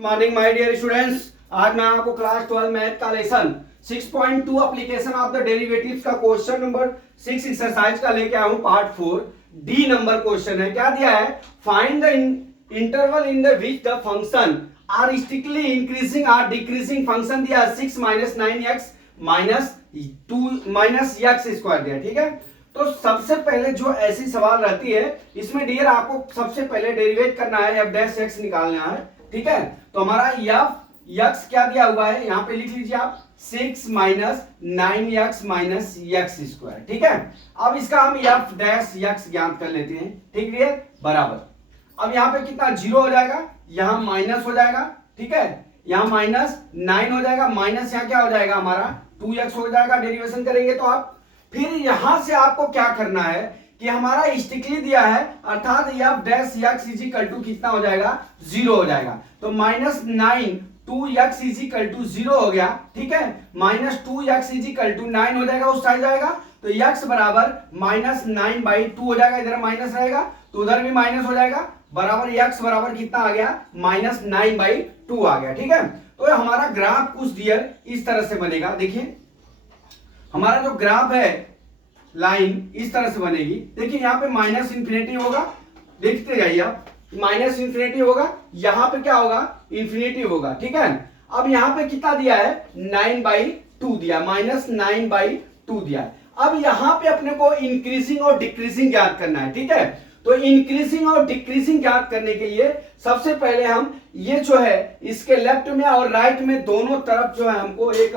Morning my dear students. आज मैं आपको क्लास 12 मैथ का lesson 6.2 application of the derivatives का क्वेश्चन नंबर 6 एक्सरसाइज का लेके आया हूं। पार्ट 4 डी नंबर क्वेश्चन है। क्या दिया है? Find the interval in the which the function are strictly increasing are decreasing. Function दिया है 6 - 9x - 2 - x स्क्वायर दिया। ठीक है, तो सबसे पहले जो ऐसी सवाल रहती है इसमें डियर आपको सबसे पहले डेरिवेट करना है, एफ डैश एक्स निकालना है। ठीक है, तो हमारा एफ एक्स क्या दिया हुआ है यहां पे लिख लीजिए आप 6 - 9x - x स्क्वायर। ठीक है, अब इसका हम एफ डैश एक्स ज्ञात कर लेते हैं। ठीक है, बराबर अब यहां पे कितना जीरो हो जाएगा, यहां माइनस हो जाएगा। ठीक है, यहां -9 हो जाएगा, माइनस यहां क्या हो जाएगा हमारा 2x हो जाएगा। डेरिवेशन करेंगे तो आप फिर यहां से आपको क्या करना है कि हमारा स्ट्रिक्टली दिया है अर्थात f dash x is equal to कितना हो जाएगा, 0 हो जाएगा। तो -9 2x इज इक्वल टू 0 हो गया। ठीक है, -2x इज इक्वल टू 9 हो जाएगा, उस साइड जाएगा तो x बराबर -9/2 हो जाएगा। इधर माइनस रहेगा तो उधर भी माइनस हो जाएगा, बराबर x बराबर कितना आ गया, -9/2 आ गया। ठीक है, तो हमारा ग्राफ कुछ डियर इस तरह से बनेगा। देखिए हमारा जो ग्राफ है लाइन इस तरह से बनेगी। देखिए यहाँ पे माइनस इंफिनिटी होगा, देखते जाइए आप, माइनस इंफिनिटी होगा, यहाँ पे क्या होगा, इंफिनिटी होगा। ठीक है, अब यहाँ पे कितना दिया है, 9/2 दिया, -9/2 दिया। अब यहाँ पे अपने को इंक्रीजिंग और डिक्रीजिंग ज्ञात करना है। ठीक है, तो इंक्रीजिंग और डिक्रीजिंग ज्ञात करने के लिए सबसे पहले हम ये जो है इसके लेफ्ट में और राइट में दोनों तरफ जो है हमको एक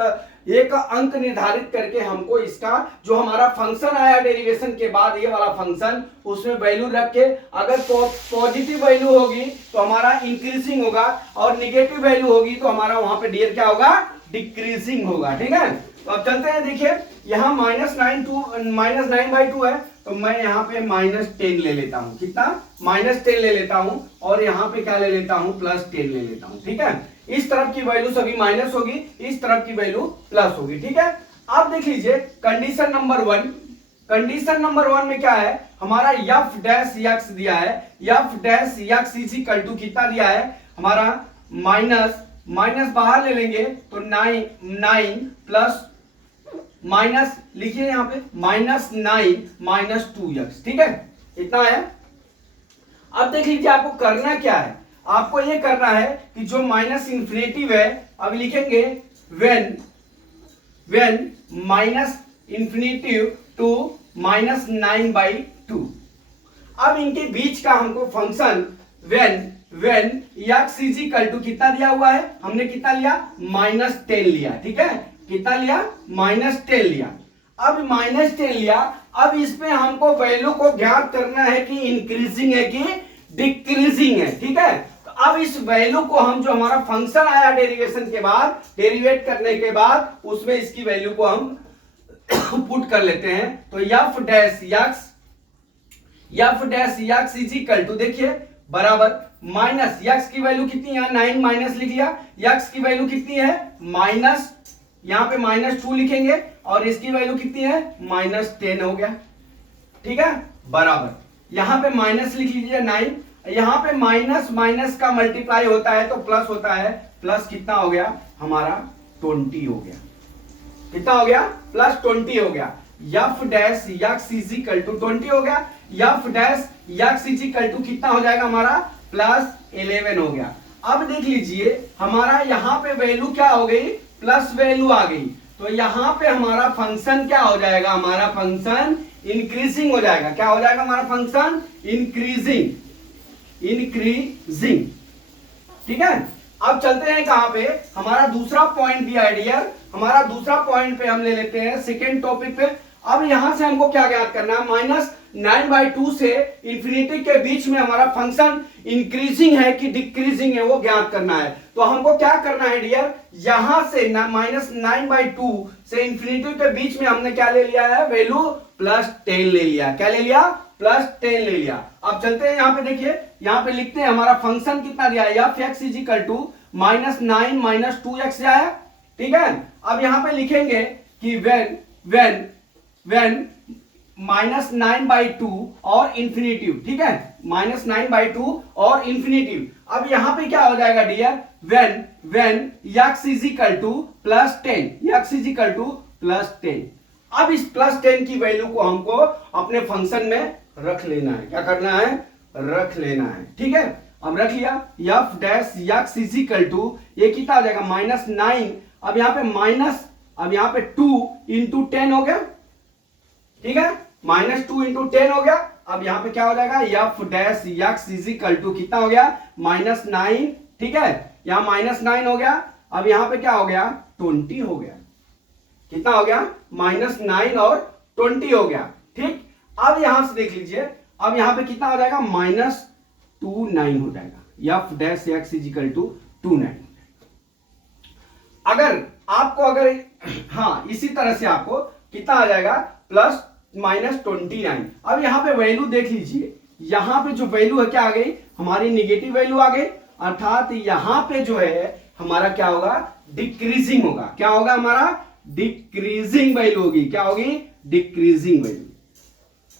अंक निर्धारित करके हमको इसका जो हमारा फंक्शन आया डेरिवेशन के बाद ये वाला फंक्शन उसमें वैल्यू रख के अगर पॉजिटिव वैल्यू होगी तो हमारा इंक्रीजिंग होगा और निगेटिव वैल्यू होगी तो हमारा वहां पे डियर क्या होगा, डिक्रीजिंग होगा। ठीक है, तो अब चलते हैं। देखिए यहाँ -9/2 है तो मैं यहाँ पे -10 ले लेता हूं। कितना, -10 ले लेता हूं और यहाँ पे क्या ले लेता हूं, +10 ले लेता हूं। ठीक है, इस तरफ की वैल्यू सभी माइनस होगी, इस तरफ की वैल्यू प्लस होगी। ठीक है, अब देख लीजिए कंडीशन नंबर 1। कंडीशन नंबर 1 में क्या है, हमारा एफ डैश एक्स दिया है, f dash x is equal to कितना दिया है हमारा, माइनस बाहर ले लेंगे तो 9 प्लस माइनस लिखिए यहाँ पे -9 - 2x। ठीक है, इतना है। अब देख लीजिए आपको करना क्या है, आपको ये करना है कि जो माइनस इंफिनिटिव है अब लिखेंगे व्हेन माइनस इंफिनिटिव टू -9/2। अब इनके बीच का हमको function when x is equal to कितना दिया हुआ है, हमने कितना लिया, -10 लिया। ठीक है, कितना लिया, -10 लिया। अब -10 लिया, अब इसमें हमको वैल्यू को ज्ञात करना है कि इंक्रीजिंग है कि डिक्रीजिंग है। ठीक है, तो अब इस वैल्यू को हम जो हमारा फंक्शन आया डेरिवेशन के बाद, डेरिवेट करने के बाद उसमें इसकी वैल्यू को हम पुट कर लेते हैं। तो f dash x is equal to देखिए बराबर माइनस एक्स की वैल्यू कितनी है, 9 माइनस लिख लिया, एक्स की वैल्यू कितनी है माइनस, यहां पे -2 लिखेंगे और इसकी वैल्यू कितनी है -10 हो गया। ठीक है, बराबर यहां पे माइनस लिख लीजिए 9, यहां पे माइनस का मल्टीप्लाई होता है तो प्लस होता है, प्लस कितना हो गया हमारा 20 हो गया। कितना हो गया, +20 हो गया। F dash x is equal to 20 हो गया, f dash x is equal to कितना हो जाएगा हमारा +11 हो गया। अब देख लीजिए हमारा यहां पे वैल्यू क्या हो गई, प्लस वैल्यू आ गई, तो यहां पे हमारा फंक्शन क्या हो जाएगा, हमारा फंक्शन इंक्रीजिंग हो जाएगा। क्या हो जाएगा हमारा फंक्शन, इंक्रीजिंग। ठीक है, अब चलते हैं कहां पे, हमारा दूसरा पॉइंट दिया है डियर, हमारा दूसरा पॉइंट पे हम ले लेते हैं सेकेंड टॉपिक पे। अब यहां से हमको क्या ज्ञात करना है, -9/2 से इंफिनिटी के बीच में हमारा फंक्शन इंक्रीजिंग है कि डिक्रीजिंग है वो ज्ञात करना है। तो हमको क्या करना है डियर, यहां से -9/2 से इंफिनिटी के बीच में हमने क्या ले लिया है वैल्यू, +10 ले लिया। क्या ले लिया, +10 ले लिया। अब चलते हैं यहां पे, देखिए यहां पे लिखते हैं हमारा फंक्शन कितना दिया है, f x is equal to -9 - 2x आया। ठीक है, अब यहां पे लिखेंगे कि व्हेन -9/2 और इन्फिनेटिव, ठीक है, -9/2 और इन्फिनेटिव। अब यहां पे क्या हो जाएगा dear, when x is equal to +10, x is equal to +10। अब इस +10 की वैल्यू को हमको अपने फंक्शन में रख लेना है। क्या करना है, रख लेना है, ठीक है। अब रख लिया, f dash x is equal to, ये कितना हो जाएगा -9, अब यहां पे माइनस, अब यहां पे 2 इंटू 10 हो गया, ठीक है, -2 इंटू 10 हो गया। अब यहां पे क्या हो जाएगा, f dash x is equal to कितना हो गया -9, ठीक है, यहां -9 हो गया। अब यहां पे क्या हो गया 20 हो गया, कितना हो गया -9 और 20 हो गया, ठीक। अब यहां से देख लीजिए, अब यहां पे कितना हो जाएगा -29 हो जाएगा, f dash x is equal to 29। अगर आपको हाँ इसी तरह से आपको कितना आ जाएगा +-29। अब यहां पे वैल्यू देख लीजिए, यहां पे जो वैल्यू है क्या आ गई, हमारी निगेटिव वैल्यू आ गई, अर्थात यहां पे जो है हमारा क्या होगा, डिक्रीजिंग होगा। क्या होगा, हमारा डिक्रीजिंग वैल्यू होगी। क्या होगी, डिक्रीजिंग वैल्यू,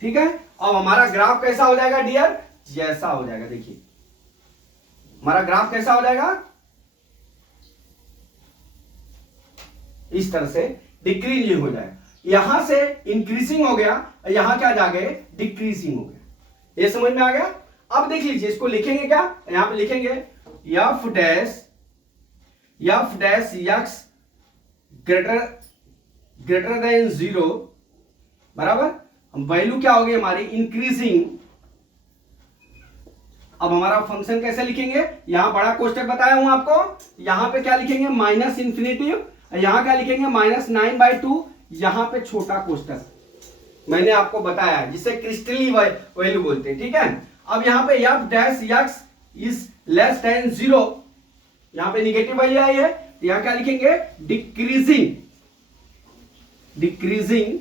ठीक है। अब हमारा ग्राफ कैसा हो जाएगा डियर, जैसा हो जाएगा, देखिए हमारा ग्राफ कैसा हो जाएगा, इस तरह से डिक्रीजिंग हो जाएगा। यहां से इंक्रीजिंग हो गया, यहां क्या जा गए, डिक्रीजिंग हो गया। ये समझ में आ गया। अब देख लीजिए, इसको लिखेंगे क्या, यहां पे लिखेंगे f dash x greater than 0 बराबर, वैल्यू क्या होगी हमारी इंक्रीजिंग। अब हमारा फंक्शन कैसे लिखेंगे, यहां बड़ा कोष्टक बताया हूं आपको, यहां पे क्या लिखेंगे माइनस इन्फिनेटिव, यहां क्या लिखेंगे -9/2, यहां पे छोटा कोष्टक मैंने आपको बताया जिसे क्रिस्टली वैल्यू बोलते हैं, ठीक है। अब यहां पे f dash x is less than 0, यहां पे निगेटिव वैल्यू आई है, तो यहां क्या लिखेंगे डिक्रीजिंग।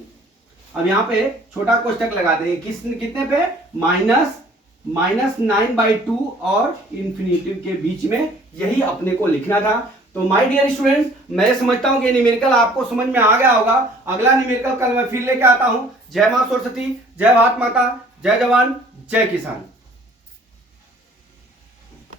अब यहां पे छोटा कोष्टक लगा देंगे, कितने पे, -9/2 और इन्फिनेटिव के बीच में, यही अपने को लिखना था। तो माय डियर स्टूडेंट्स, मैं समझता हूं कि न्यूमेरिकल आपको समझ में आ गया होगा। अगला न्यूमेरिकल कल मैं फिर लेके आता हूं। जय मां सरस्वती, जय भारत माता, जय जवान, जय किसान।